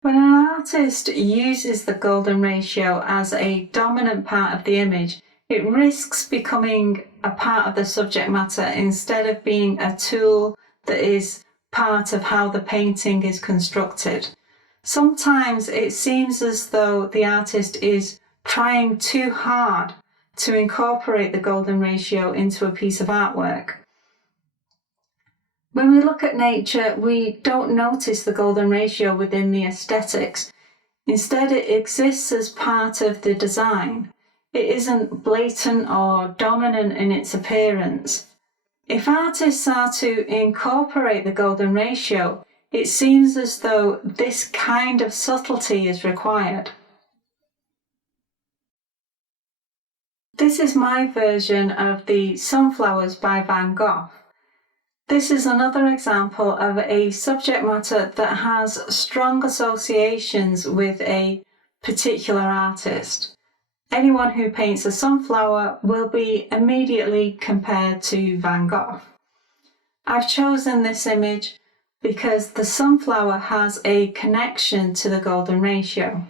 When an artist uses the golden ratio as a dominant part of the image, it risks becoming a part of the subject matter instead of being a tool that is part of how the painting is constructed. Sometimes it seems as though the artist is trying too hard to incorporate the golden ratio into a piece of artwork. When we look at nature, we don't notice the golden ratio within the aesthetics. Instead, it exists as part of the design. It isn't blatant or dominant in its appearance. If artists are to incorporate the golden ratio, it seems as though this kind of subtlety is required. This is my version of the Sunflowers by Van Gogh. This is another example of a subject matter that has strong associations with a particular artist. Anyone who paints a sunflower will be immediately compared to Van Gogh. I've chosen this image because the sunflower has a connection to the golden ratio.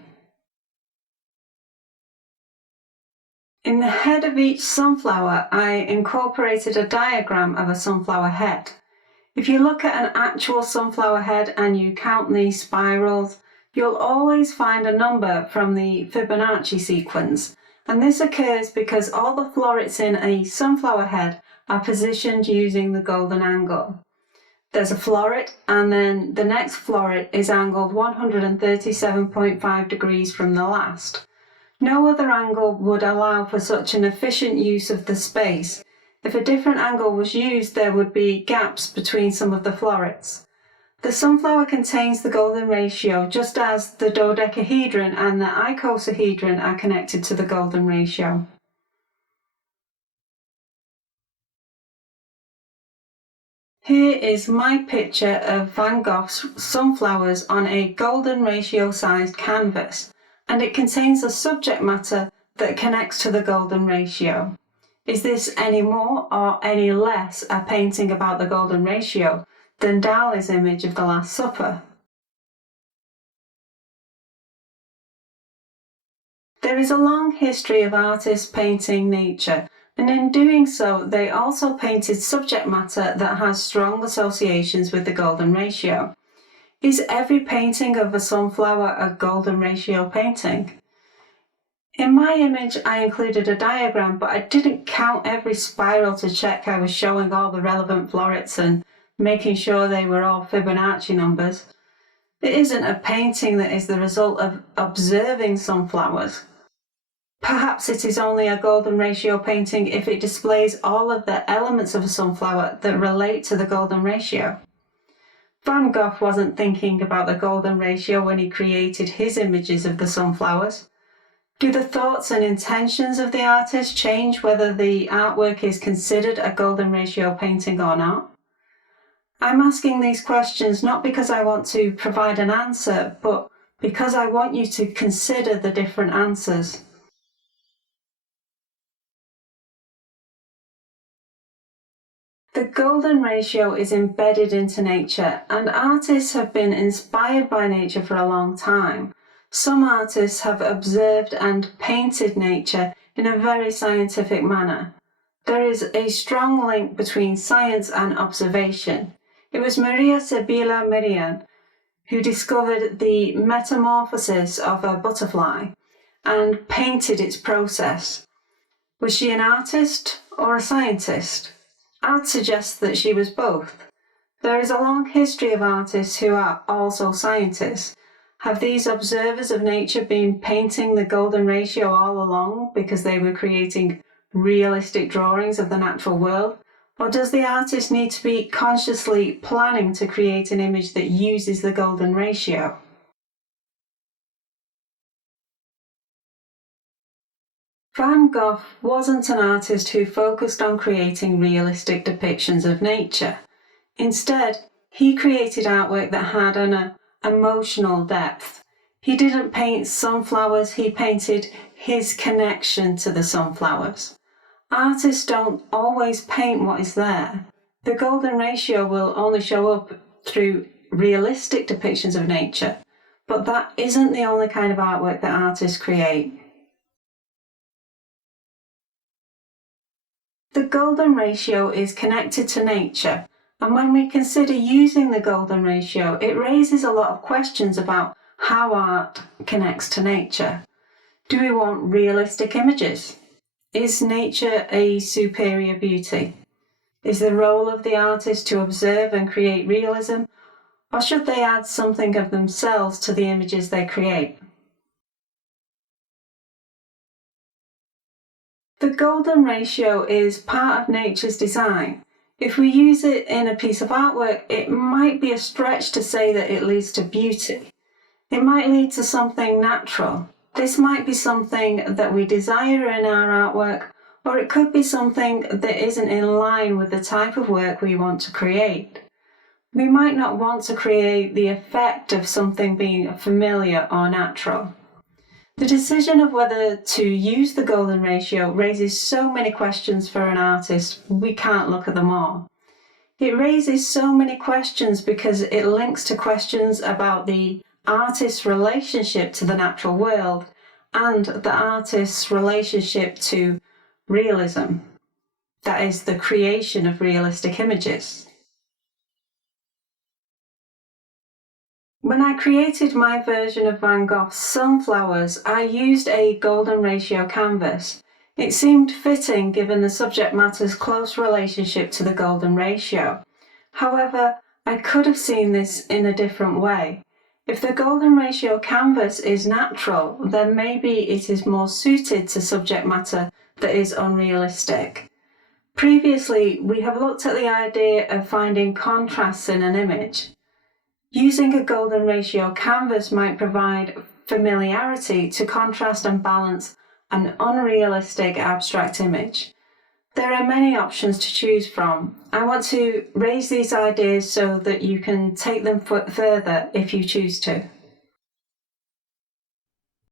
In the head of each sunflower, I incorporated a diagram of a sunflower head. If you look at an actual sunflower head and you count the spirals, you'll always find a number from the Fibonacci sequence, and this occurs because all the florets in a sunflower head are positioned using the golden angle. There's a floret, and then the next floret is angled 137.5 degrees from the last. No other angle would allow for such an efficient use of the space. If a different angle was used, there would be gaps between some of the florets. The sunflower contains the golden ratio, just as the dodecahedron and the icosahedron are connected to the golden ratio. Here is my picture of Van Gogh's sunflowers on a golden ratio sized canvas, and it contains a subject matter that connects to the golden ratio. Is this any more or any less a painting about the golden ratio than Dali's image of the Last Supper? There is a long history of artists painting nature, and in doing so they also painted subject matter that has strong associations with the golden ratio. Is every painting of a sunflower a golden ratio painting? In my image, I included a diagram, but I didn't count every spiral to check I was showing all the relevant florets and making sure they were all Fibonacci numbers. It isn't a painting that is the result of observing sunflowers. Perhaps it is only a golden ratio painting if it displays all of the elements of a sunflower that relate to the golden ratio. Van Gogh wasn't thinking about the golden ratio when he created his images of the sunflowers. Do the thoughts and intentions of the artist change whether the artwork is considered a golden ratio painting or not? I'm asking these questions not because I want to provide an answer, but because I want you to consider the different answers. The golden ratio is embedded into nature, and artists have been inspired by nature for a long time. Some artists have observed and painted nature in a very scientific manner. There is a strong link between science and observation. It was Maria Sibylla Merian who discovered the metamorphosis of a butterfly and painted its process. Was she an artist or a scientist? I'd suggest that she was both. There is a long history of artists who are also scientists. Have these observers of nature been painting the golden ratio all along because they were creating realistic drawings of the natural world? Or does the artist need to be consciously planning to create an image that uses the golden ratio? Van Gogh wasn't an artist who focused on creating realistic depictions of nature. Instead, he created artwork that had an emotional depth. He didn't paint sunflowers, he painted his connection to the sunflowers. Artists don't always paint what is there. The golden ratio will only show up through realistic depictions of nature, But that isn't the only kind of artwork that artists create. The golden ratio is connected to nature, and when we consider using the golden ratio, it raises a lot of questions about how art connects to nature. Do we want realistic images? Is nature a superior beauty? Is the role of the artist to observe and create realism, or should they add something of themselves to the images they create? The golden ratio is part of nature's design. If we use it in a piece of artwork, it might be a stretch to say that it leads to beauty. It might lead to something natural. This might be something that we desire in our artwork, or it could be something that isn't in line with the type of work we want to create. We might not want to create the effect of something being familiar or natural. The decision of whether to use the golden ratio raises so many questions for an artist, we can't look at them all. It raises so many questions because it links to questions about the artist's relationship to the natural world and the artist's relationship to realism, that is, the creation of realistic images. When I created my version of Van Gogh's Sunflowers, I used a golden ratio canvas. It seemed fitting given the subject matter's close relationship to the golden ratio. However, I could have seen this in a different way. If the golden ratio canvas is natural, then maybe it is more suited to subject matter that is unrealistic. Previously, we have looked at the idea of finding contrasts in an image. Using a golden ratio canvas might provide familiarity to contrast and balance an unrealistic abstract image. There are many options to choose from. I want to raise these ideas so that you can take them further if you choose to.